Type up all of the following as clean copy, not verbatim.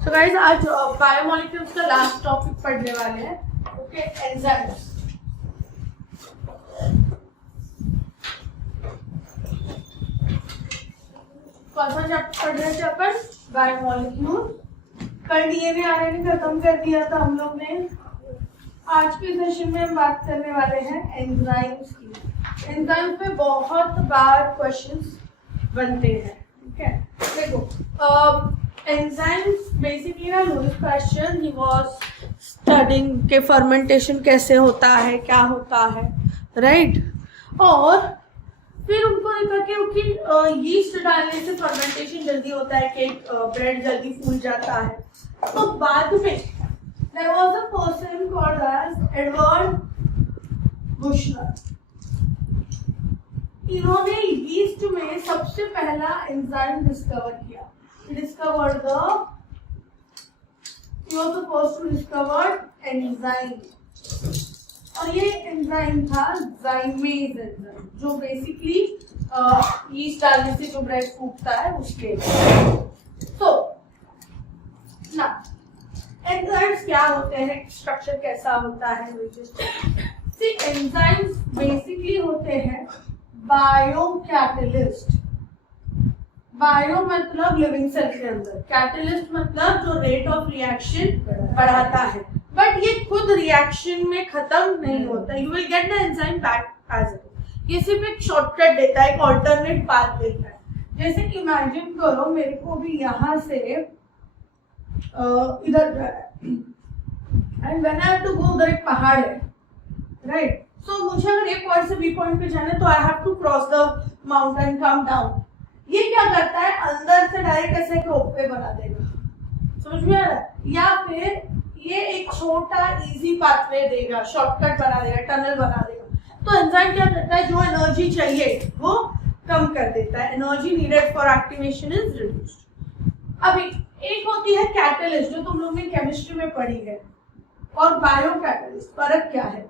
So guys आज biomolecules का last topic पढ़ने वाले हैं. Okay, enzymes. कौन सा चैप्टर पढ़ रहे थे अपन? बायोमोलिक्यूल. कल डीएनए आरएनए खत्म कर दिया था हम लोग ने. आज के सेशन में हम बात करने वाले हैं एंजाइम्स की. एंजाइम्स पे बहुत बार क्वेश्चंस बनते हैं. ठीक है, देखो एंजाइम्स बेसिकली ना Lewis pasture he was studying के फर्मेंटेशन कैसे होता है, क्या होता है, राइट. और फिर उनको देखा कि यीस्ट डालने से फर्मेंटेशन जल्दी होता है, केक ब्रेड जल्दी फूल जाता है. तो बाद में there was a person called as Edward Buchner. इन्होंने यीस्ट में सबसे पहला एंजाइम डिस्कवर किया. Discovered he was the first to discover enzyme. और ये एंजाइम था जाइमेज एंजाइम, जो बेसिकली यीस्ट डालने से जो ब्रेड फूकता है उसके. तो ना एंजाइम्स क्या होते हैं, स्ट्रक्चर कैसा होता है. सी एंजाइम्स बेसिकली होते हैं बायोकैटलिस्ट. बायो मतलब लिविंग सेल के अंदर, कैटलिस्ट मतलब जो रेट ऑफ रिएक्शन बढ़ाता है. बट ये खुद रिएक्शन में खत्म नहीं होता. You will get the enzyme back as it. ये सिर्फ एक शॉर्टकट देता है, एक ऑल्टरनेट पाथ देता है. जैसे इमेजिन करो मेरे को भी यहाँ से इधर and when I have to go, उधर एक पहाड़ है, राइट. सो मुझे अगर एक पॉइंट से बी पॉइंट पे जाना है तो I have to cross the mountain, come down. ये क्या करता है, अंदर से डायरेक्ट ऐसे रोपवे बना देगा. समझ में आ रहा है. या फिर ये एक छोटा इजी पाथवे देगा, शॉर्टकट बना देगा, टनल बना देगा. तो एंजाइम क्या करता है, जो एनर्जी चाहिए वो कम कर देता है. Energy needed for activation is reduced. अभी एक होती है कैटलिस्ट, जो तुम लोग ने केमिस्ट्री में पढ़ी है, और बायो कैटलिस्ट. फर्क क्या है?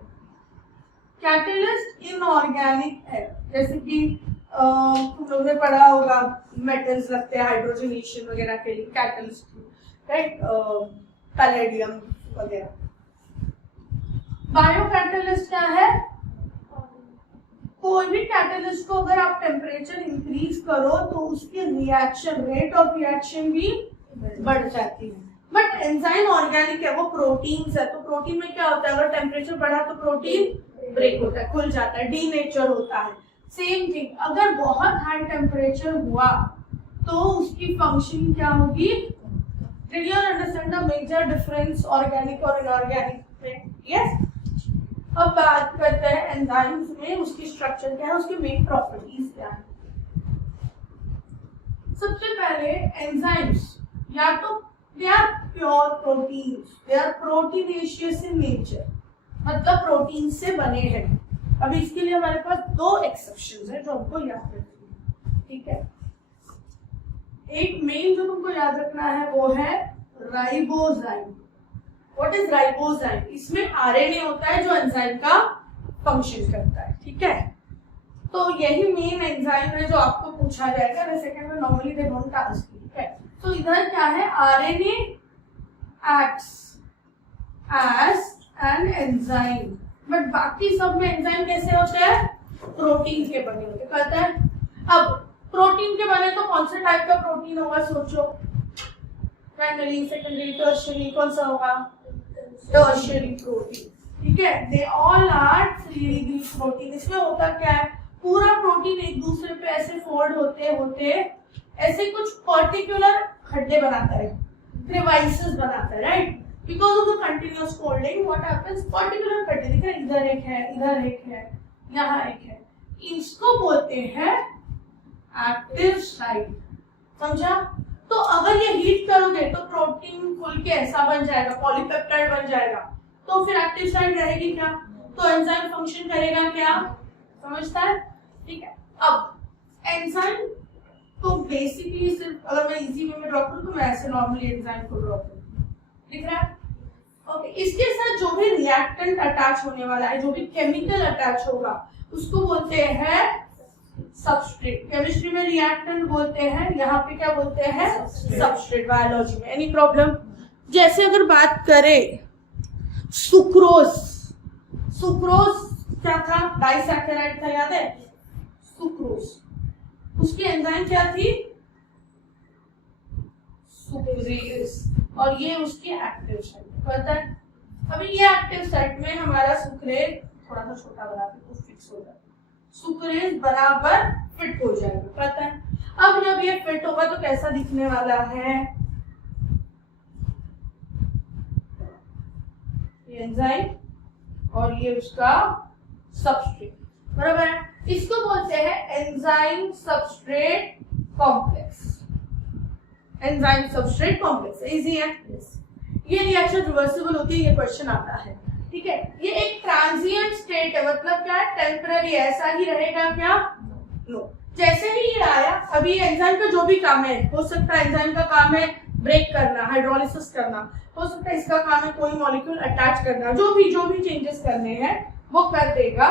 कैटलिस्ट इनऑर्गेनिक है, जैसे कि तुम लोगों ने पढ़ा होगा मेटल्स लगते हैं हाइड्रोजनेशन वगैरह के लिए, कैटलिस्ट, राइट, पैलेडियम वगैरह. बायो कैटलिस्ट क्या है? कोई भी कैटलिस्ट को अगर आप टेम्परेचर इंक्रीज करो तो उसकी रिएक्शन, रेट ऑफ रिएक्शन भी बढ़ जाती है. बट एंजाइम ऑर्गेनिक है, वो प्रोटीन्स है. तो प्रोटीन में क्या होता है, अगर टेम्परेचर बढ़ा तो प्रोटीन ब्रेक होता है, खुल जाता है, डीनेचर होता है. सेम थिंग, अगर बहुत हाई टेम्परेचर हुआ तो उसकी फंक्शन क्या होगी? Did you understand the major difference organic और इनऑर्गेनिक में? यस. अब बात करते हैं एंजाइम्स में उसकी स्ट्रक्चर क्या है, उसकी मेन प्रॉपर्टीज क्या है. सबसे पहले एंजाइम्स या तो they are pure proteins, they are proteinaceous in nature, मतलब प्रोटीन से बने हैं. अभी इसके लिए हमारे पास दो एक्सेप्शंस हैं जो हमको याद रखनी है. ठीक है, एक मेन जो तुमको याद रखना है वो है राइबोजाइम. What is ribozyme? इसमें आरएनए होता है जो एंजाइम का फंक्शन करता है. ठीक है, तो यही मेन एंजाइम है जो आपको पूछा जाएगा सेकंड में. Normally they don't ask. ठीक है, तो इधर क्या है, RNA acts as an enzyme. But बाकी सब में एंजाइम कैसे होते हैं? प्रोटीन के बने होते. कहता है अब प्रोटीन के बने तो कौन से टाइप का प्रोटीन होगा, सोचो. प्राइमरी, सेकेंडरी, टर्शियरी, कौन सा होगा? Tertiary protein. ठीक है, they all are freely greek protein. इसमें होता क्या है, पूरा प्रोटीन एक दूसरे पे ऐसे फोल्ड होते होते ऐसे कुछ पर्टिकुलर खड्डे बनाता है, क्रेवाइसेस बनाता है, right. Because of the continuous folding, what happens? Particular खड्डे दिख रहे हैं, इधर एक है, इधर एक है, यहाँ एक है. इसको बोलते हैं एक्टिव साइट. समझा? तो अगर ये हीट करोगे तो प्रोटीन खुल के ऐसा बन जाएगा, पॉलीपेप्टाइड बन जाएगा. तो फिर एक्टिव साइट रहेगी क्या? तो एंजाइम फंक्शन करेगा क्या? समझता है? ठीक है. अब एंजाइम तो बेसिकली सिर्फ अगर मैं इजी वे में ड्रॉ करूँ तो मैं ऐसे नॉर्मली एंजाइम को ड्रॉ करूँ. दिख रहा है? ओके. इसके साथ जो भी रिएक्टेंट अटैच होने वाला है, जो भी केमिकल अटैच होगा, उसको बोलते हैं सबस्ट्रेट। केमिस्ट्री में रिएक्टेंट बोलते हैं, यहाँ पे क्या बोलते हैं? सबस्ट्रेट। बायोलॉजी में एनी प्रॉब्लम? जैसे अगर बात करें सुक्रोज, सुक्रोज क्या था? डाइसैकेराइड था, याद है? सुक्रोज, उसकी एंजाइम क्या थी? सुक्रेज, और ये उसकी एक्टिव साइट, पता है? अभी ये एक्टिव साइट में हमारा सुक्रेज थोड़ा सा छोटा बनाते तो फिक्स हो जाता, सुक्रेज बराबर फिट हो जाएगा, पता है? अब जब ये फिट होगा तो कैसा दिखने वाला है? ये एंजाइम और ये उसका सबस्ट्रेट, बराबर है? इसको बोलते हैं enzyme substrate complex. Enzyme substrate complex, easy है। ये रिएक्शन रिवर्सिबल होती है, ये क्वेश्चन आता है, ठीक है? ये एक ट्रांजिएंट स्टेट है, मतलब क्या? टेम्पररी, ऐसा ही रहेगा क्या? नो। जैसे ही ये आया, अभी एंजाइम का जो भी काम है, हो सकता है एंजाइम का काम है ब्रेक करना, हाइड्रोलिसिस करना, हो सकता है इसका काम है कोई मॉलिक्यूल अटैच करना, जो भी चेंजेस करने हैं वो कर देगा।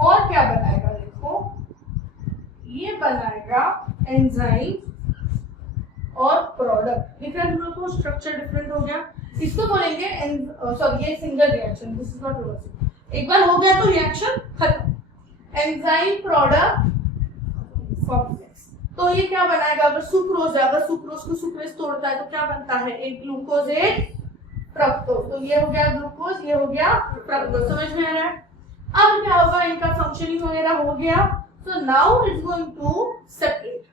और क्या बनाएगा? देखो, ये बनाएगा एंजाइम और प्रोडक्ट। डिफरेंट हो तो स्ट्रक्चर डिफरेंट हो गया, इसको बोलेंगे सॉरी, ये single reaction, this is not reversible. एक बार हो गया तो रिएक्शन खत्म। Enzyme product complex. तो ये क्या बनाएगा? अगर सुक्रोज है, अगर सुक्रोज को सुक्रेज तोड़ता है तो क्या बनता है? एक ग्लूकोज, एक फ्रक्टोज। तो ये हो गया ग्लूकोज, ये हो गया फ्रक्टोज। समझ में आ रहा है? अब क्या होगा? इनका फंक्शनिंग वगैरह हो गया, so now it's going to separate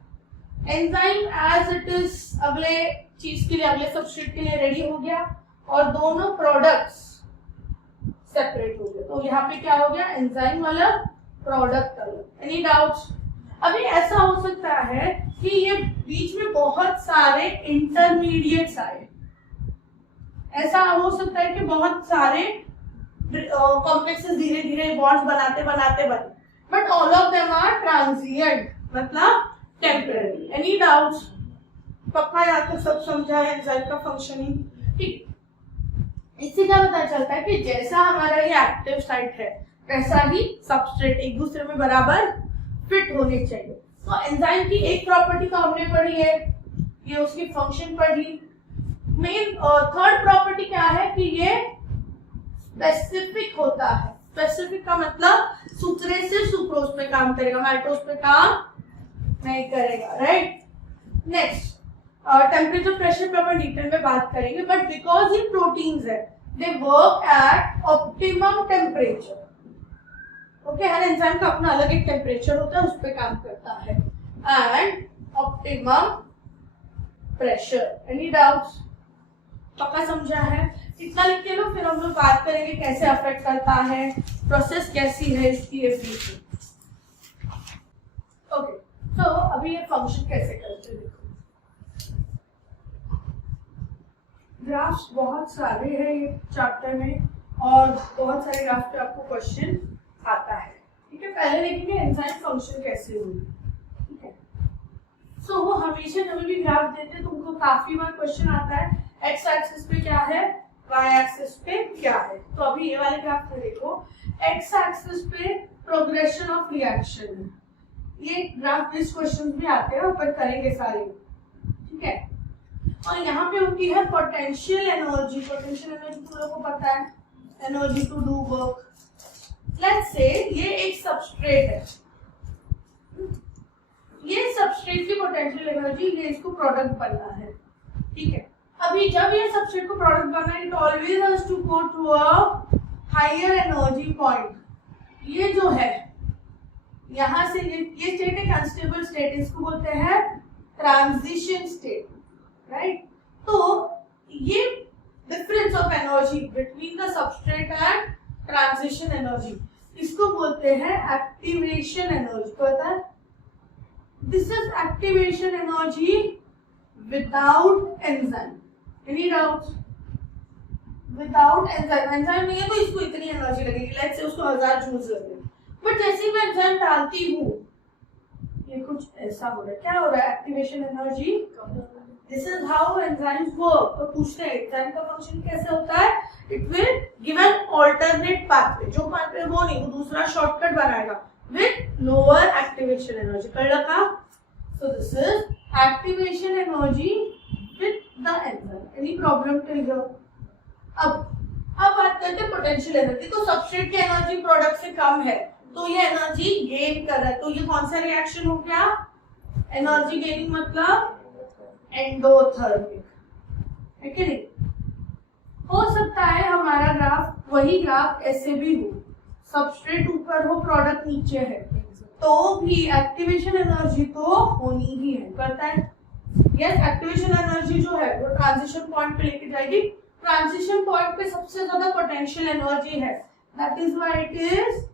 enzyme as it is, अगले चीज के लिए, अगले सबस्ट्रेट के लिए रेडी हो गया, और दोनों प्रोडक्ट्स सेपरेट हो गए। तो यहाँ पे क्या हो गया? एंजाइम अलग, प्रोडक्ट अलग। Any doubts? अभी ऐसा हो सकता है कि ये बीच में बहुत सारे इंटरमीडिएट्स आए, ऐसा हो सकता है कि बहुत सारे कॉम्प्लेक्सेस धीरे धीरे बॉन्ड्स बनाते बने, but all of them are transient, मतलब टेम्पररी। Any doubts? पक्का यहाँ तक सब समझा है एंजाइम का फंक्शनिंग? ठीक। इससे क्या पता चलता है कि जैसा हमारा ये एक्टिव साइट है वैसा ही सबस्ट्रेट एक दूसरे में बराबर फिट होने चाहिए। तो एंजाइम की एक प्रॉपर्टी तो हमने पढ़ी है, ये उसकी फंक्शन पढ़ी। मेन थर्ड प्रॉपर्टी क्या है कि ये स्पेसिफिक होता है। स्पेसिफिक का मतलब सुक्रेज से सुक्रोज पे काम करेगा, माइटोज पे काम नहीं करेगा, राइट? नेक्स्ट, टेम्परेचर प्रेशर पे अपन डिटेल में बात करेंगे, बट बिकॉज ये प्रोटीन्स है, they work at optimum temperature. Okay, her enzyme का अपना अलग एक टेम्परेचर होता है, उस पे काम करता है, and optimum pressure. Any doubts? पक्का समझा है? इतना लिख के लो, फिर हम लोग बात करेंगे कैसे अफेक्ट करता है, प्रोसेस कैसी है इसकी, एवरीथिंग। ओके, तो अभी ये फंक्शन कैसे करते हैं देखो। ग्राफ्स बहुत सारे हैं ये चैप्टर में, और बहुत सारे ग्राफ पे आपको क्वेश्चन आता है, ठीक है? पहले देखेंगे एंजाइम फंक्शन कैसे हुई, ठीक है? सो वो हमेशा जब भी ग्राफ देते हैं तो उनको काफी बार क्वेश्चन आता है, एक्स एक्सिस पे क्या है, वाई एक्सिस पे क्या है। तो अभी ये वाले ग्राफ में देखो, एक्स एक्सिस पे प्रोग्रेशन ऑफ रिएक्शन है, ये ग्राफ बेस्ड क्वेश्चंस भी आते हैं, ऊपर करेंगे सारे, ठीक है? और यहाँ पे होती है पोटेंशियल एनर्जी। पोटेंशियल एनर्जी तुम लोगों को पता है, energy to do work. Let's say ये एक सबस्ट्रेट है, ये सबस्ट्रेट की पोटेंशियल एनर्जी, ये इसको प्रोडक्ट बनना है, ठीक है? अभी जब ये सबस्ट्रेट को प्रोडक्ट बनना है, it always has to go to a higher energy point. ये जो है यहाँ से ये स्टेट एक अनस्टेबल स्टेट, इसको बोलते हैं ट्रांजिशन स्टेट, राइट? तो ये difference of energy between the substrate and transition energy, इसको बोलते हैं एक्टिवेशन एनर्जी। पता है? This is activation energy without enzyme. Any doubts? Without enzyme, enzyme नहीं है तो इसको इतनी एनर्जी लगेगी, लेट्स से उसको 1000 जूल्स लगे, बट जैसे ही मैं एंजाइम डालती हूँ ये कुछ ऐसा हो रहा है। क्या हो रहा है? Activation energy. This is how enzymes work. तो पूछते हैं एंजाइम का फंक्शन कैसे होता है? It will give an alternate pathway, जो पाथवे वो नहीं, वो दूसरा शॉर्टकट बनाएगा, with lower activation energy. कळलं का? So this is activation energy with the enzyme. Any problem till here? अब बात करते हैं पोटेंशियल एनर्जी। तो सबस्ट्रेट की एनर्जी प्रोडक्ट से कम है तो ये एनर्जी गेन कर रहा है, तो ये कौन सा रिएक्शन हो गया? एनर्जी गेनिंग मतलब एंडोथर्मिक, है कि नहीं? हो सकता है हमारा ग्राफ वही ग्राफ ऐसे भी हो, सबस्ट्रेट ऊपर हो प्रोडक्ट नीचे है, तो भी एक्टिवेशन एनर्जी तो होनी ही है। करता है यस, एक्टिवेशन एनर्जी जो है वो ट्रांजिशन पॉइंट पे लेके जाएगी। ट्रांजिशन पॉइंट पे सबसे ज्यादा पोटेंशियल एनर्जी है, that is why it is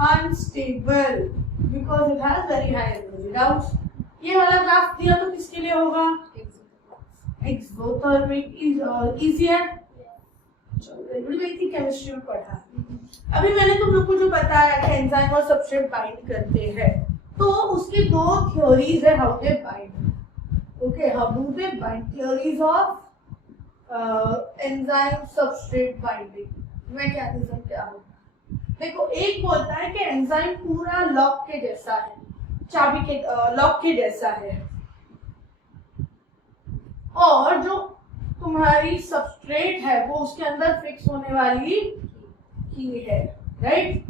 unstable because it has very high energy. Doubts? ये वाला ग्राफ दिया तो किसके लिए होगा? Exothermic is easier. केमिस्ट्री में पढ़ा। अभी मैंने तुम लोग को जो बताया कि एंजाइम और सबस्ट्रेट बाइंड करते हैं, तो उसकी दो थ्योरीज है how they bind. Okay, how do they bind? Theories of enzyme substrate binding. Mechanism क्या होगा? देखो, एक बोलता है कि एंजाइम पूरा लॉक के जैसा है, चाबी के लॉक के जैसा है, और जो तुम्हारी सबस्ट्रेट है वो उसके अंदर फिक्स होने वाली की है, राइट?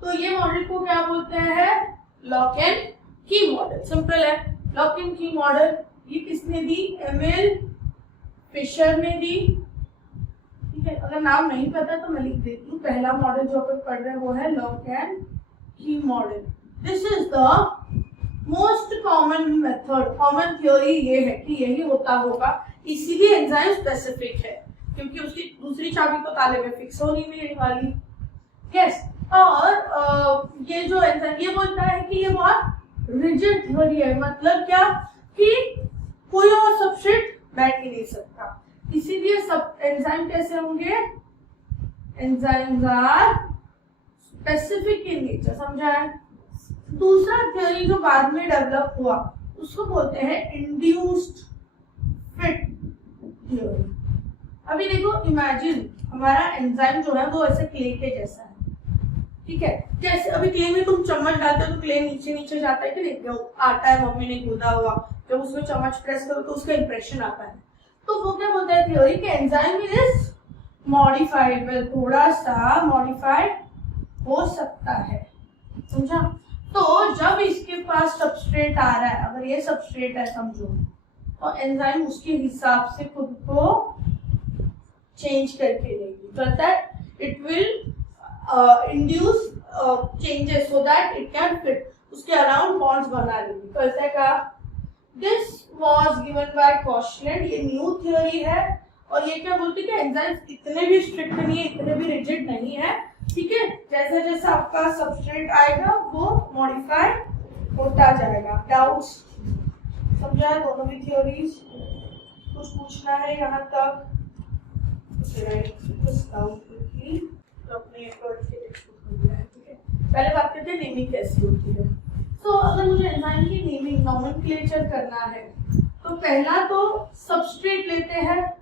तो ये मॉडल को क्या बोलते हैं? लॉक एंड की मॉडल। सिंपल है, लॉक एंड की मॉडल। ये किसने दी? एमिल फिशर ने दी। ठीक है, अगर नाम नहीं पता तो मैं लिख देती हूँ। पहला मॉडल जो अपन पढ़ रहे हैं वो है लॉक एंड की model. This is the most common method. Common theory ये है कि यही होता होगा, इसीलिए एंजाइम स्पेसिफिक है क्योंकि उसकी दूसरी चाबी तो ताले में फिक्स हो नहीं मिलने वाली। यस, और ये जो एंजाइम ये बोलता है कि ये बहुत रिजिड थ्योरी है। मतलब क्या? कि कोई और सबस्ट्रेट बैठ ही नहीं सकता, इसीलिए सब एंजाइम कैसे होंगे? Enzymes are specific in nature. समझा है? दूसरा थ्योरी जो बाद में डेवलप हुआ उसको बोलते हैं इंड्यूस्ड फिट थ्योरी। अभी देखो, इमेजिन हमारा एंजाइम जो है वो ऐसे क्ले के जैसा है, ठीक है? जैसे अभी क्ले में तुम चम्मच डालते हो तो क्ले नीचे नीचे जाता है कि नहीं? आता है, मम्मी ने गूंदा हुआ, जब उसमें चम्मच प्रेस करो तो उसका इंप्रेशन आता है। तो वो क्या बोलता है थ्योरी कि एंजाइम इज मॉडिफाइबल, थोड़ा सा मॉडिफाइड हो सकता है। समझा? तो जब इसके पास सबस्ट्रेट आ रहा है, अगर ये सबस्ट्रेट है समझो, तो एंजाइम उसके हिसाब से खुद को चेंज करके लेगी। कहता है it will induce changes so that it can fit, उसके अराउंड बॉन्ड्स बना लेगी। कहता है का दिस वाज गिवन बाय कॉशलेट। ये न्यू थ्योरी है और ये क्या बोलती है कि एंजाइम इतने भी स्ट्रिक्ट नहीं है, इतने भी रिजिड नहीं है, ठीक है? जैसे जैसे आपका सबस्ट्रेट आएगा वो मॉडिफाइड होता जाएगा। डाउट्स? समझा है दोनों भी थ्योरीज? कुछ पूछना है यहाँ तक? पहले बात करते हैं नेमिंग कैसी होती है। तो अगर मुझे एंजाइम की नेमिंग नॉमेनक्लेचर करना है तो पहला तो सबस्ट्रेट लेते हैं,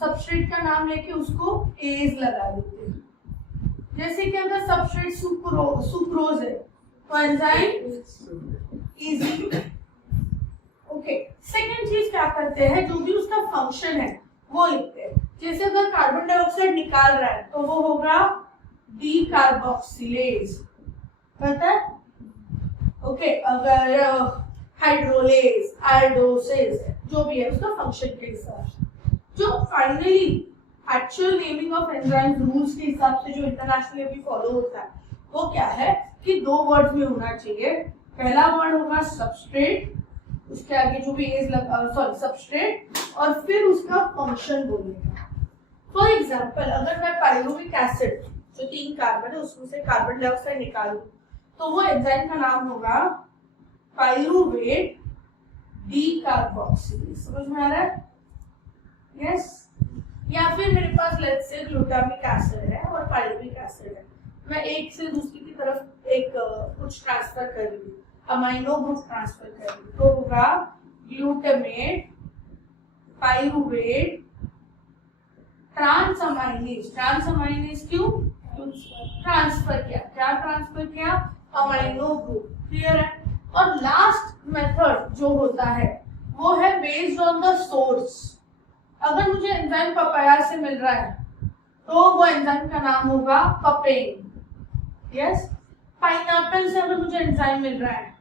सबस्ट्रेट का नाम लेके उसको एज लगा देते हैं। जैसे कि अगर सबस्ट्रेट सुक्रोज है तो एंजाइम इजी। ओके, सेकंड चीज क्या करते हैं, जो भी उसका फंक्शन है वो लिखते हैं। जैसे अगर कार्बन डाइऑक्साइड निकाल रहा है तो वो होगा डी कार्बोक्सिलेज, पता है? ओके, अगर हाइड्रोलेज, आयोडोसेज, जो भी है उसका फंक्शन के हिसाब से। जो finally actual naming of enzymes rules के हिसाब से जो इंटरनेशनली अभी फॉलो होता है वो क्या है कि दो वर्ड्स में होना चाहिए। पहला वर्ड होगा सबस्ट्रेट, उसके आगे जो भी एज सॉरी सबस्ट्रेट, और फिर उसका फंक्शन बोलेगा। फॉर एग्जांपल, अगर मैं पाइरुविक एसिड जो 3 कार्बन है उसमें से कार्बन डाइऑक्साइड निकालूं तो वो एंजाइम का नाम होगा पाइरुवेट डी कार्बोक्सिलेज। समझ में आ रहा है? यस। या फिर मेरे पास लेट्स से ग्लूटामिक एसिड है और पाइरुविक एसिड है, मैं एक से दूसरी की तरफ एक कुछ ट्रांसफर कर रही हूँ, अमाइनो ग्रुप ट्रांसफर कर रही हूँ, तो होगा ग्लूटामेट पाइरुवेट ट्रांसअमाइनेज। ट्रांसअमाइनेज क्यों? ट्रांसफर किया, क्या ट्रांसफर किया? Amino group. क्लियर है? और लास्ट मेथड जो होता है वो है बेस्ड ऑन द सोर्स। अगर मुझे एंजाइम पपाया से मिल रहा है तो वो एंजाइम का नाम होगा पपेन। यस, पाइनएप्पल से अगर मुझे एंजाइम मिल रहा है,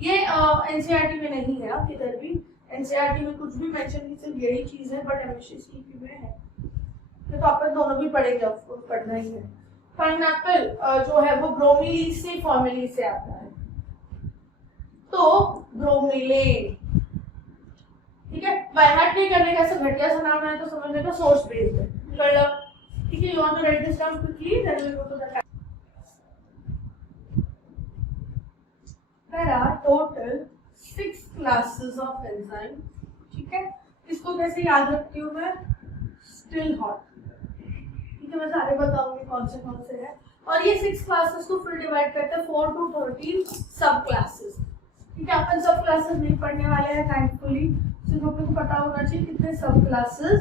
ये एनसीईआरटी में नहीं है, किधर भी एनसीईआरटी में कुछ भी मेंशन नहीं, सिर्फ यही चीज है, बट एमएससीपी में है, तो अपन दोनों भी पढ़ेंगे, आपको पढ़ना ही है। पाइनएप्पल जो है वो ब्रोमीलीज से फॉर्मेली से आता है, तो ब्रोमिलेन। ठीक है, बाय हार्ट नहीं करने का, ऐसा घटिया सा नाम है तो समझने का सोर्स बेस्ड है। ठीक है, you want to write this down quickly, then we will go to the There are total 6 classes of enzyme। ठीक है, इसको कैसे याद रखती हूँ मैं? Still hot. ठीक है, मैं सारे बताऊंगी कौन से है। और ये 6 क्लासेस को फिर डिवाइड करते हैं 4 to 13 सब क्लासेस। ठीक है, अपन सब क्लासेस नहीं पढ़ने वाले हैं थैंकफुली, सिर्फ अपने को पता होना चाहिए कितने सब क्लासेस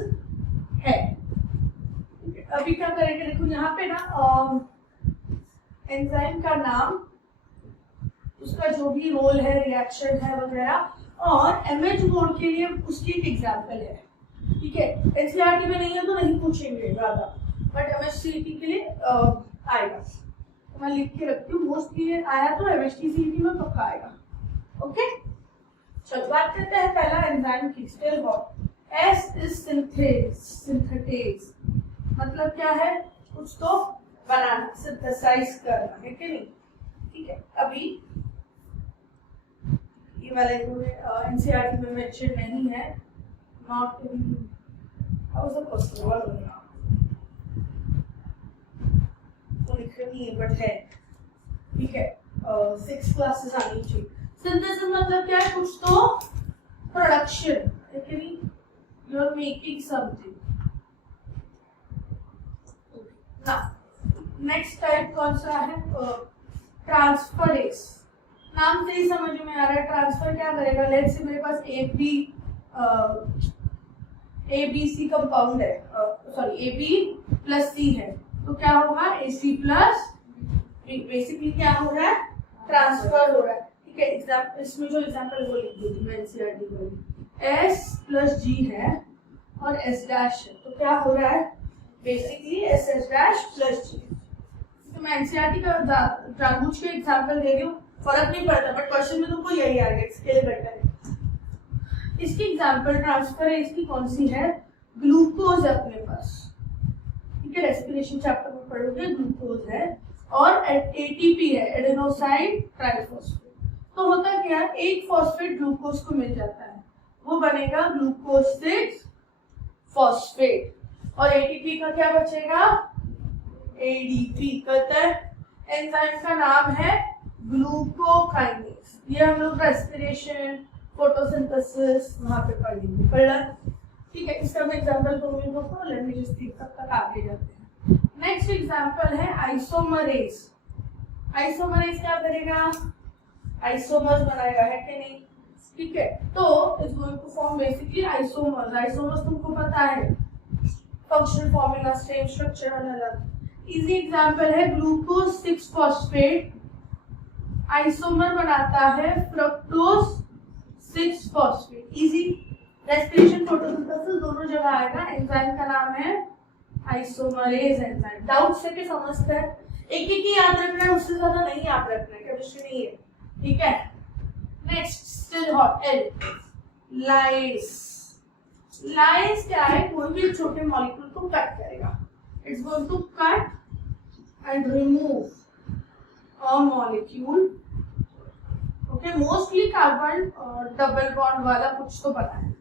है। अभी क्या करेंगे, देखो यहाँ पे ना एंजाइम का नाम, उसका जो भी रोल है, रिएक्शन है वगैरह, और एमएच बोर्ड के लिए उसकी एक एग्जांपल है। ठीक है, एनसीईआरटी में नहीं है तो नहीं पूछेंगे ज्यादा, बट एमएचसीईटी के लिए आएगा, तो मैं लिख के रखती हूँ, मोस्टली आया तो एमएचसीईटी में पक्का आएगा। ओके, चलो बात करते हैं पहला एंजाइम की, still hot. S is synthetase, मतलब क्या है? कुछ तो बनाना, सिंथेसाइज करना है कि नहीं? ठीक है, अभी ये वाला एनसीईआरटी में मेंशन नहीं है, not in how is it possible, तो लिखा नहीं है बट है। ठीक है, 6 क्लासेस आनी चाहिए। सिंथेसिस मतलब क्या है? कुछ तो production, actually you are making something. ना नेक्स्ट टाइप कौन सा है? ट्रांसफरेज। नाम से ही समझ में आ रहा है, ट्रांसफर क्या करेगा? लेट्स से मेरे पास ABC कंपाउंड है, सॉरी AB प्लस C है, तो क्या होगा? AC plus B। बेसिकली क्या हो रहा है? ट्रांसफर हो रहा है। ठीक है, एग्जाम्पल इसमें जो एग्जाम्पल वो लिख दी मैं एनसीईआरटी में, S प्लस G है और S डैश है, तो क्या हो रहा है? Basically SS dash plus G। तो मैं एनसीईआरटी का जानबूझ के एग्जाम्पल दे रही हूँ, फर्क नहीं पड़ता, बट क्वेश्चन में तुमको यही आएगा, इसके लिए बेटर है। इसकी एग्जाम्पल ट्रांसफरेज की कौन सी है? ग्लूकोज है अपने पास। ठीक है, रेस्पिरेशन चैप्टर में पढ़ोगे, ग्लूकोज है, और ATP है, एडेनोसाइन ट्राइफॉस्फेट। तो होता क्या है, एक फॉस्फेट ग्लूकोज को मिल जाता है, वो बनेगा ग्लूकोज 6 फॉस्फेट, और ATP का क्या बचेगा? ADP। कहता है एंजाइम का नाम है ग्लूकोकाइनेज। ये हम लोग रेस्पिरेशन, फोटोसिंथेसिस वहां पे पढ़ेंगे, पढ़ा? ठीक है, इसका मैं एग्जांपल दूंगी तो लेट मी जस्ट थिंक, तब तक आगे जाते हैं। नेक्स्ट एग्जांपल है आइसोमरेज। आइसोमरेज क्या करेगा? आइसोमर्स बनाएगा, है कि नहीं? ठीक है, तो is going to form basically isomers. Isomers तुमको पता है, फंक्शनल फॉर्मूला सेम, स्ट्रक्चर अलग। इजी एग्जांपल है ग्लूकोज 6 फॉस्फेट आइसोमर बनाता है fructose 6 phosphate. Easy, respiration, photosynthesis दोनों जगह आएगा। एंजाइम का नाम है आइसोमरेज एंजाइम। डाउट से के समझते हैं, एक एक ही याद रखना है, उससे ज्यादा नहीं याद रखना है, केमिस्ट्री नहीं है। ठीक है, next still hot, L lyase. Lyase क्या है? कोई भी छोटे मॉलिक्यूल को कट करेगा, it's going to cut and remove a molecule. Okay, mostly carbon double bond वाला कुछ तो पता है।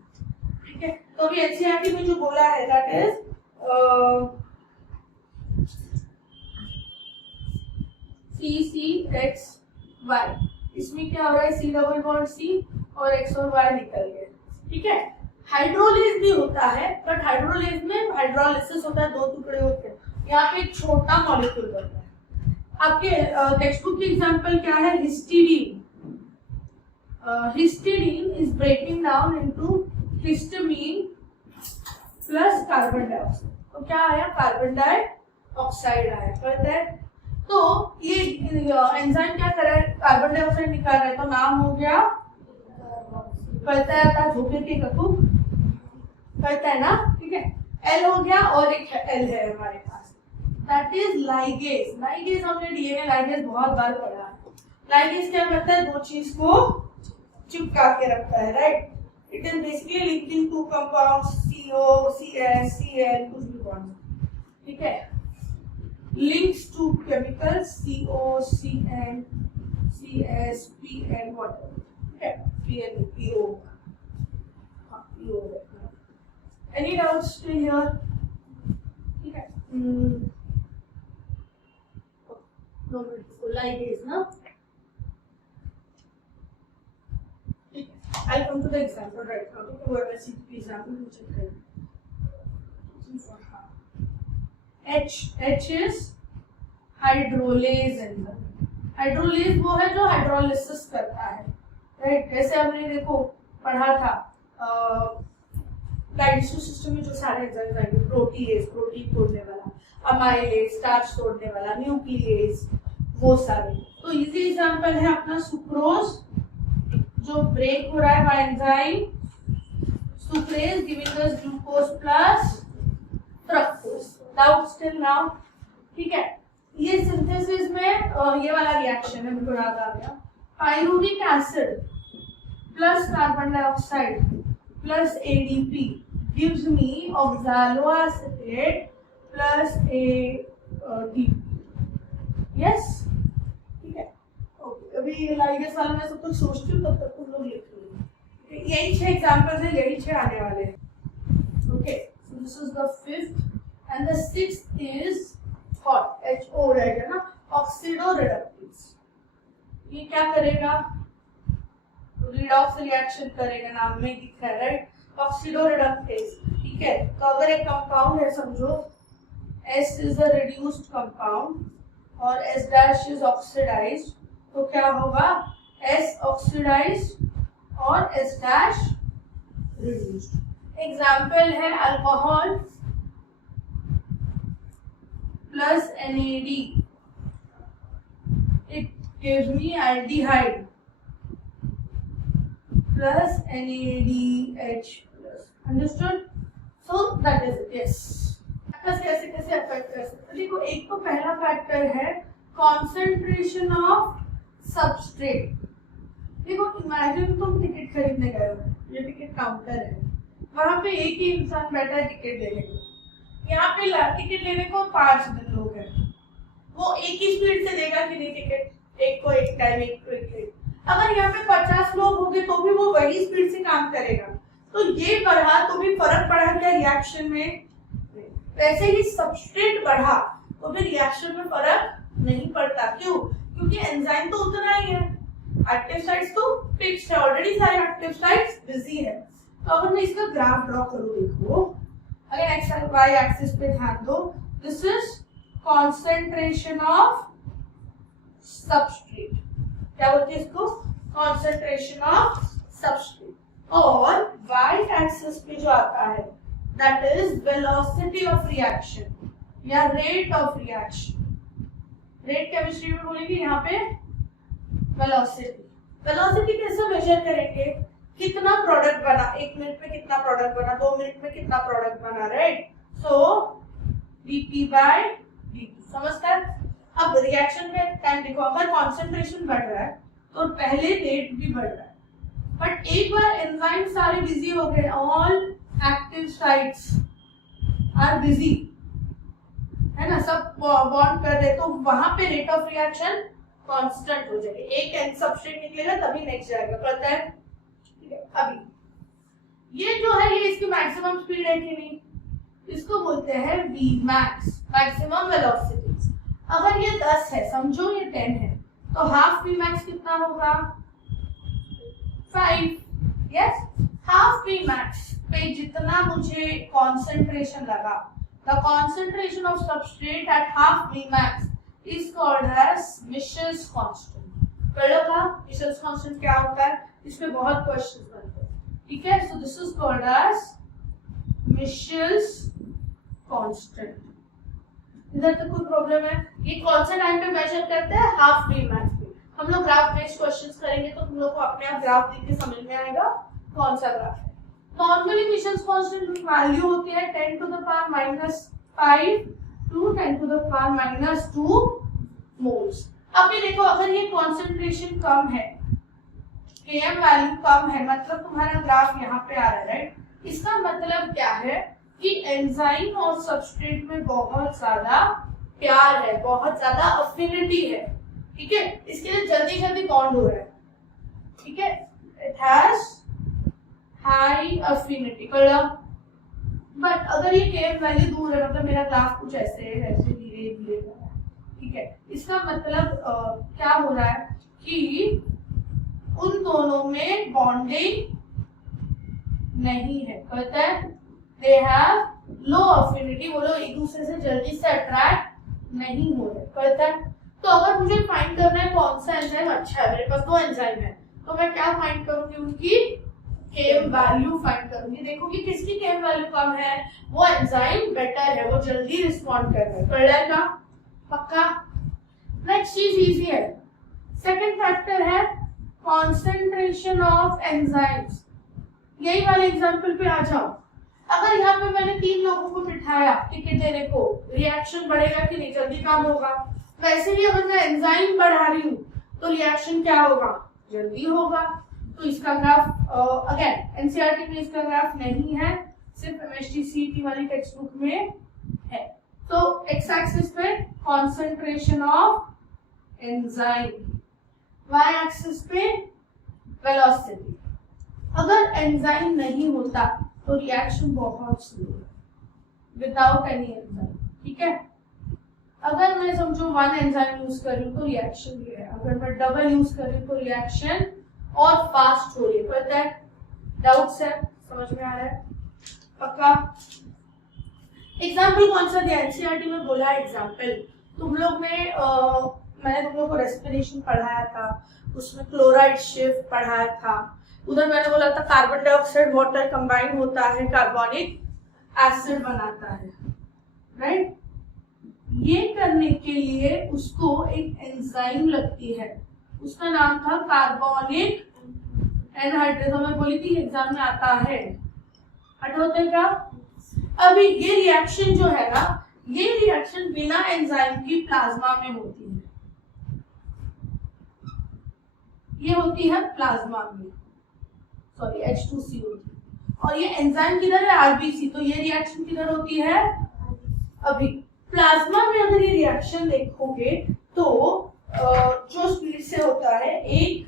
ठीक है, तो अभी एनसीईआरटी में जो बोला है दैट इज CCXY। इसमें क्या हो रहा है? C डबल बॉन्ड C और X और Y निकल गए। ठीक है, हाइड्रोलिज भी होता है, बट हाइड्रोलिज में हाइड्रोलिसिस होता है, 2 टुकड़े होते हैं, यहाँ पे एक छोटा मॉलिक्यूल बनता है। आपके टेक्स्ट बुक की एग्जांपल क्या है? Histidine. Histidine is breaking down into histamine plus carbon dioxide, तो क्या आया? कार्बन डाइऑक्साइड आया। कहते हैं तो ये एंजाइम क्या कर रहा है, कार्बन डाइऑक्साइड निकाल रहा है, तो नाम हो गया, करता है धोखे के ककू, करता है ना, ठीक है। एल हो गया और एक एल है हमारे पास, दैट इज लाइगेज। लाइगेज हमने डीएनए लाइगेज बहुत बार पढ़ा है। लाइगेज क्या करता है, दो चीज को चिपका के रखता है, right. It is basically linking to compounds CO, CS, Cl, कुछ भी बॉन्ड, ठीक है। Links to chemicals CO, CN, CS, PN, whatever, ठीक है। PN, PO, हाँ PO है। Any doubts still here? ठीक है। No, ligase ना। I'll come to the example right now. तो वो MSc example में check करें। H is hydrolase enzyme। Hydrolase वो है जो हाइड्रोलिसिस करता है, राइट। जैसे हमने देखो पढ़ा था डाइजेस्टिव सिस्टम में जो सारे एंजाइम्स आएंगे, प्रोटीएज प्रोटीन तोड़ने वाला, अमाइलेज स्टार्च तोड़ने वाला, न्यूक्लियेज, वो सारे। तो इजी एग्जांपल है अपना सुक्रोज, जो ब्रेक हो रहा है bye enzyme sucrase giving us glucose plus fructose. Doubt still now, ठीक है। ये सिंथेसिस में ये वाला रिएक्शन है, मेरे को याद आ गया। Pyruvic acid plus carbon dioxide plus ADP gives me oxaloacetate plus ADP। yes, ठीक है। ओके, अभी लाइगेज वाला मैं सब कुछ सोचती हूँ, तब तक तुम लोग लिख लो। यही 6 एग्जांपल्स है, यही 6 आने वाले हैं। Okay, so this is the 5th and the 6th is hot, HO रहेगा ना, ऑक्सीडोरिडक्टेज। ये क्या करेगा, रिडॉक्स रिएक्शन करेगा, नाम में दिख रहा है, राइट। ऑक्सीडोरिडक्टेज, ठीक है। तो अगर एक कंपाउंड है, समझो S is a reduced compound और S डैश इज ऑक्सीडाइज्ड, तो क्या होगा, S ऑक्सीडाइज्ड और S डैश रिड्यूस्ड। एग्जाम्पल है alcohol plus NAD, it gives me aldehyde plus NADH plus, understood? So that is it, yes। कैसे कैसे affect कर सकते हैं, देखो एक तो पहला फैक्टर है कॉन्सेंट्रेशन ऑफ सबस्ट्रेट। देखो इमेजिन तुम टिकट खरीदने गए हो, ये टिकट काउंटर है, वहां पे एक ही इंसान बैठा है टिकट लेने को, यहाँ पे टिकट लेने को 5 लोग हैं, वो एक ही स्पीड से देगा कि नहीं टिकट, एक को एक टाइम, एक को एक। अगर यहाँ पे 50 लोग होंगे तो भी वो वही स्पीड से काम करेगा, तो ये बढ़ा तो भी फर्क पड़ा क्या रिएक्शन में, वैसे ही सबस्ट्रेट बढ़ा तो भी रिएक्शन में फर्क नहीं पड़ता। क्यों, क्योंकि एंजाइम तो उतना ही है, एक्टिव साइट्स तो फिक्स्ड है, ऑलरेडी सारे एक्टिव साइट्स बिजी है। तो अगर मैं इसका ग्राफ ड्रॉ करूं, देखो अगर एक्स और वाई एक्सिस पे ध्यान दो, this is concentration of substrate, क्या बोलते हैं इसको, कॉन्सेंट्रेशन ऑफ सबस्ट्रेट। और वाई एक्सिस पे जो आता है that is velocity of reaction या rate of reaction. Rate chemistry में बोलेंगे यहाँ पे वेलोसिटी। वेलोसिटी कैसे मेजर करेंगे, कितना प्रोडक्ट बना, 1 मिनट में कितना प्रोडक्ट बना, 2 मिनट में कितना प्रोडक्ट बना, राइट। सो dp/dt, समझता है। अब रिएक्शन में टाइम देखो, अगर कॉन्सेंट्रेशन बढ़ रहा है तो पहले रेट भी बढ़ रहा है, बट एक बार एंजाइम सारे बिजी हो गए, all active sites are busy, है ना, सब बॉन्ड कर रहे, तो वहां पे रेट ऑफ रिएक्शन कांस्टेंट हो जाएगी, एक एंड सबस्ट्रेट निकलेगा तभी नेक्स्ट जाएगा, पता है, ठीक है। अभी ये जो है ये इसकी मैक्सिमम स्पीड है कि नहीं, इसको बोलते हैं Vmax, मैक्सिमम वेलोसिटी। अगर ये 10 है, समझो ये 10 है, तो हाफ Vmax कितना होगा, 5, यस। हाफ Vmax पे जितना मुझे कॉन्सेंट्रेशन लगा, the concentration of substrate at half Vmax is called as Michel's constant। पढ़ो था Michel's constant क्या होता है, इसमें बहुत क्वेश्चंस बनते हैं, ठीक है। So this is called as Michel's constant। इधर तक कोई प्रॉब्लम है? ये कौन सा टाइम पे मेजर करते हैं? हाफ Vmax पे। हम लोग ग्राफ बेस्ड क्वेश्चंस करेंगे तो तुम लोग को अपने आप ग्राफ देख के समझ में आएगा कौन सा ग्राफ है। नॉर्मल इमिशन कांस्टेंट की वैल्यू होती है 10 to the power -5 to 10 to the power -2 moles. अब ये देखो, अगर ये कॉन्सेंट्रेशन कम है, Km वैल्यू कम है, मतलब तुम्हारा ग्राफ यहाँ पे आ रहा है, राइट? इसका मतलब क्या है कि एंजाइम और सबस्ट्रेट में बहुत ज्यादा प्यार है, बहुत ज्यादा अफिनिटी है, ठीक है? इसके लिए जल्दी जल्दी बॉन्ड हो रहा है, ठीक है? It has high affinity, but अगर ये Km वैल्यू दूर है, मतलब मेरा ग्राफ कुछ ऐसे धीरे धीरे जा रहा है, ठीक है? इसका मतलब क्या हो रहा है कि उन दोनों में बॉन्डिंग नहीं है, कहते हैं दे हैव लो अफिनिटी, वो लोग एक दूसरे से जल्दी से अट्रैक्ट नहीं हो रहे, कहते हैं। तो अगर मुझे फाइंड करना है कौन सा एंजाइम अच्छा है, मेरे पास दो एंजाइम है, तो मैं क्या फाइंड करूंगी? उनकी Km वैल्यू फाइंड करूंगी, देखूंगी किसकी Km वैल्यू कम है, वो एंजाइम बेटर है, वो जल्दी रिस्पॉन्ड कर रहा है, कर जाएगा पक्का? नेक्स्ट चीज इजी है, सेकंड फैक्टर है कॉन्सेंट्रेशन ऑफ एंजाइम्स। यही वाले एग्जांपल पे आ जाओ। अगर यहाँ पे मैंने 3 लोगों को बिठाया टिकट देने को, रिएक्शन बढ़ेगा कि नहीं? जल्दी काम होगा। वैसे ही अगर मैं एंजाइम बढ़ा रही हूँ तो रिएक्शन क्या होगा? जल्दी होगा। तो इसका ग्राफ अगेन एनसीईआरटी में इसका ग्राफ नहीं है, सिर्फ एमएसटी सीईटी वाली टेक्स्ट बुक में है। तो एक्स एक्सिस पे concentration of enzyme, Y axis पे वेलोसिटी। अगर एंजाइम नहीं होता तो रिएक्शन बहुत स्लो है विदाउट एनी एंजाइम, ठीक है? अगर मैं समझो 1 एंजाइम यूज कर रही हूँ तो रिएक्शन ये है, अगर मैं डबल यूज कर रही हूँ तो रिएक्शन और फास्ट हो रही है, पता है? डाउट्स है? समझ में आ रहा है पक्का? एग्जाम्पल कौन सा दिया? एनसीईआरटी में बोला एग्जाम्पल। तुम लोग ने मैंने तुम लोग को रेस्पिरेशन पढ़ाया था, उसमें क्लोराइड शिफ्ट पढ़ाया था, उधर मैंने बोला था कार्बन डाइऑक्साइड वाटर कंबाइन होता है, कार्बोनिक एसिड बनाता है, राइट? ये करने के लिए उसको एक एंजाइम लगती है, उसका नाम था कार्बोनिक एनहाइड्रेज। मैं बोली थी एग्जाम में आता है, हटोते है क्या? अभी ये रिएक्शन जो है ना, ये रिएक्शन बिना एंजाइम की प्लाज्मा में होती है, ये होती है प्लाज्मा में, सॉरी H2CO, और ये एंजाइम किधर है? आरबीसी। तो ये रिएक्शन किधर होती है? अभी प्लाज्मा में अगर ये रिएक्शन देखोगे तो जो स्पीड से होता है, एक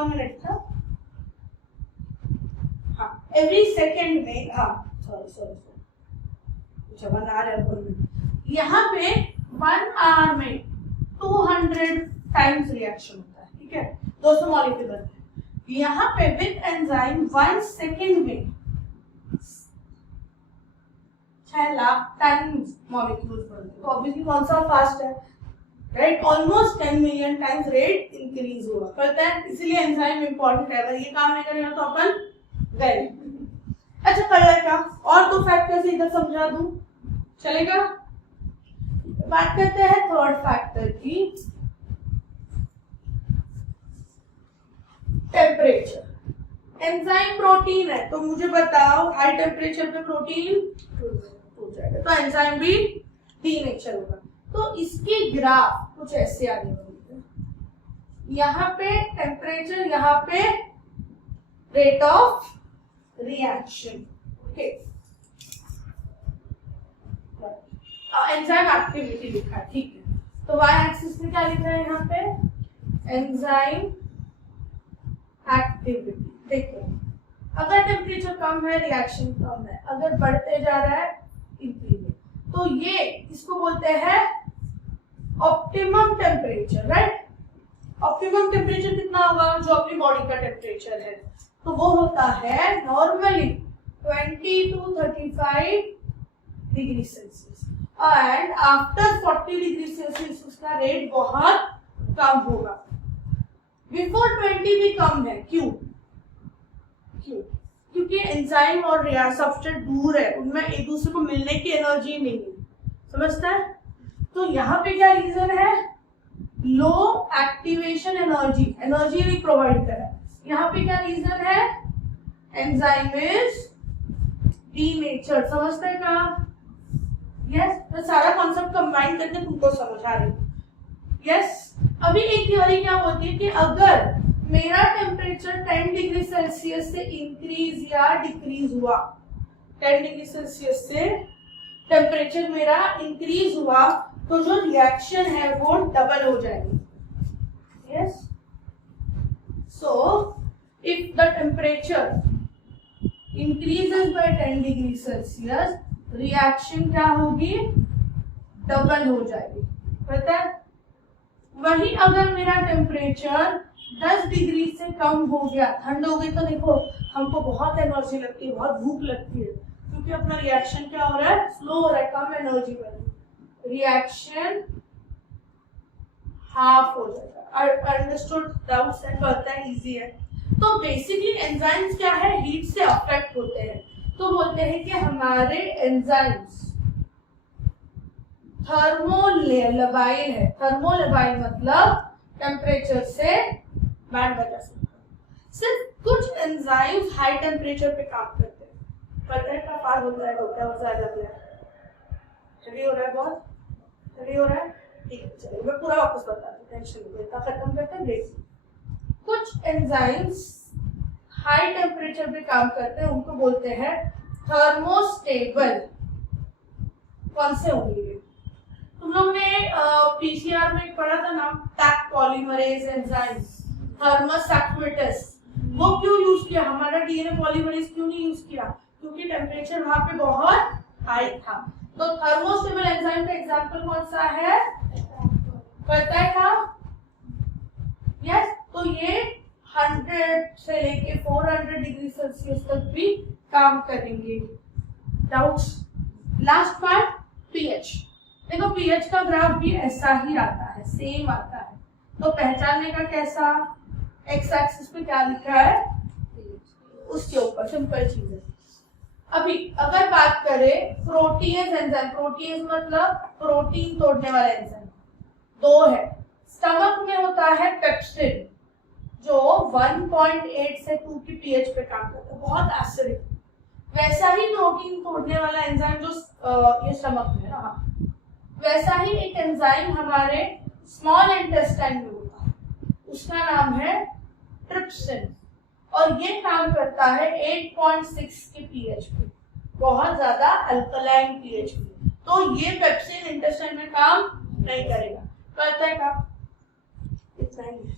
मिनट था, हाँ, एवरी सेकेंड में, हाँ सॉरी बना रहे, यहाँ पे 1 आवर में 200 टाइम्स रिएक्शन होता है, ठीक है? 200 मॉलिक्यूल बनते हैं। यहाँ पे विद एंजाइम 1 सेकेंड में 6 लाख टाइम्स मॉलिक्यूल्स बनते हैं। तो ऑब्वियसली कौन सा फास्ट है, right? Almost 10 million times rate increase होगा, पता है? इसीलिए एंजाइम इंपॉर्टेंट है। अगर ये काम नहीं करेगा तो अपन गए। अच्छा, कर क्या? और 2 फैक्टर से इधर समझा दूं, चलेगा? बात करते हैं थर्ड फैक्टर की, टेम्परेचर। एंजाइम प्रोटीन है, तो मुझे बताओ हाई टेम्परेचर पे प्रोटीन हो जाएगा, तो एंजाइम भी डीनेचर होगा। तो इसकी ग्राफ कुछ ऐसे आने वाली है, यहाँ पे टेम्परेचर, यहाँ पे rate of reaction, okay? Enzyme activity लिखा है, ठीक है? तो वाई एक्सिस में क्या लिखा है यहाँ पे? Enzyme activity. देखो, अगर टेम्परेचर कम है रिएक्शन कम है, अगर बढ़ते जा रहा है इंक्रीज, तो ये इसको बोलते हैं optimum temperature, right? Optimum temperature कितना होगा? जो अपनी बॉडी का टेम्परेचर है, तो वो होता है normally 20 to 35 degree Celsius, and after 40 degree Celsius उसका रेट बहुत कम होगा। बिफोर 20 भी कम है, क्यों? क्योंकि क्योंकि एंजाइम और सब्सट्रेट दूर है, उनमें एक दूसरे को मिलने की एनर्जी नहीं है, समझता है। तो यहाँ पे क्या रीजन है, लो एक्टिवेशन एनर्जी, एनर्जी नहीं प्रोवाइड कर रहा है। यहाँ पे क्या रीजन है, एंजाइम इज डीनेचर्ड, समझते हैं क्या। यस, तो सारा कॉन्सेप्ट कंबाइन करके तुमको समझ आ रही है। यस, अभी एक थ्योरी क्या बोलती है कि अगर मेरा टेम्परेचर 10 डिग्री सेल्सियस से इंक्रीज या डिक्रीज हुआ, 10 डिग्री सेल्सियस से टेम्परेचर मेरा इंक्रीज हुआ तो जो रिएक्शन है वो डबल हो जाएगी। Yes, so if the temperature increases by 10 degree Celsius, reaction क्या होगी, डबल हो जाएगी, पता है। वही अगर मेरा टेम्परेचर 10 डिग्री से कम हो गया, ठंड हो गई, तो देखो हमको बहुत एनर्जी लगती है, बहुत भूख लगती है, क्योंकि अपना रिएक्शन क्या हो रहा है, स्लो हो रहा है, कम एनर्जी बन रही है, रिएक्शन हाफ हो जाएगा। अंडरस्टूड, डाउट्स है, पता है, इजी है। तो बेसिकली एंजाइम्स क्या है, हीट से अफेक्ट होते हैं, तो बोलते हैं कि हमारे एंजाइम्स थर्मोलेबाइल है। थर्मोलेबाइल मतलब टेम्परेचर से बैंड बजा सकते हैं। सिर्फ कुछ एंजाइम्स हाई टेम्परेचर पे काम करते हैं, पता है, का पार होता है मजा आ जाता है। हेवी हो रहा है, बहुत हेवी हो रहा है, ठीक है, चलिए मैं पूरा वापस बताती हूँ, टेंशन नहीं, इतना खत्म करते हैं, ब्रेक। कुछ एंजाइम्स हाई टेम्परेचर पे काम करते हैं, उनको बोलते हैं थर्मोस्टेबल। कौन से होंगे, तुम लोग ने पीसीआर में पढ़ा था नाम, टैक पॉलीमरेज एंजाइम, थर्मस एक्विटस। वो क्यों यूज किया, हमारा डीएनए पॉलीमरेज क्यों नहीं यूज किया, क्योंकि टेम्परेचर वहां पे बहुत हाई था। तो थर्मोस्टेबल एंजाइम का एग्जांपल कौन सा है, पता है क्या। यस, तो ये 100 से लेके 400 डिग्री सेल्सियस तक भी काम करेंगे। Doubts, last part, pH. देखो पीएच का ग्राफ भी ऐसा ही आता है, सेम आता है, तो पहचानने का कैसा, एक्स एक्सिस पे क्या लिखा है, उसके ऊपर सिंपल चीज है। अभी अगर बात करें प्रोटीएज एंजाइम, प्रोटीएज मतलब प्रोटीन तोड़ने वाला एंजाइम, दो है। स्टमक में होता है पेप्सिन, जो 1.8 से 2 की पीएच पे काम करता है, बहुत एसिडिक। वैसा ही प्रोटीन तोड़ने वाला एंजाइम जो ये स्टमक में है ना, वैसा ही एक एंजाइम हमारे स्मॉल इंटेस्टाइन में होता है, उसका नाम है ट्रिप्सिन, और ये काम करता है 8.6 के पीएच पे, बहुत ज्यादा अल्कलाइन पीएच पे। तो ये पेप्सिन इंटेस्टाइन में काम नहीं करेगा, करता है काम, इतना ही।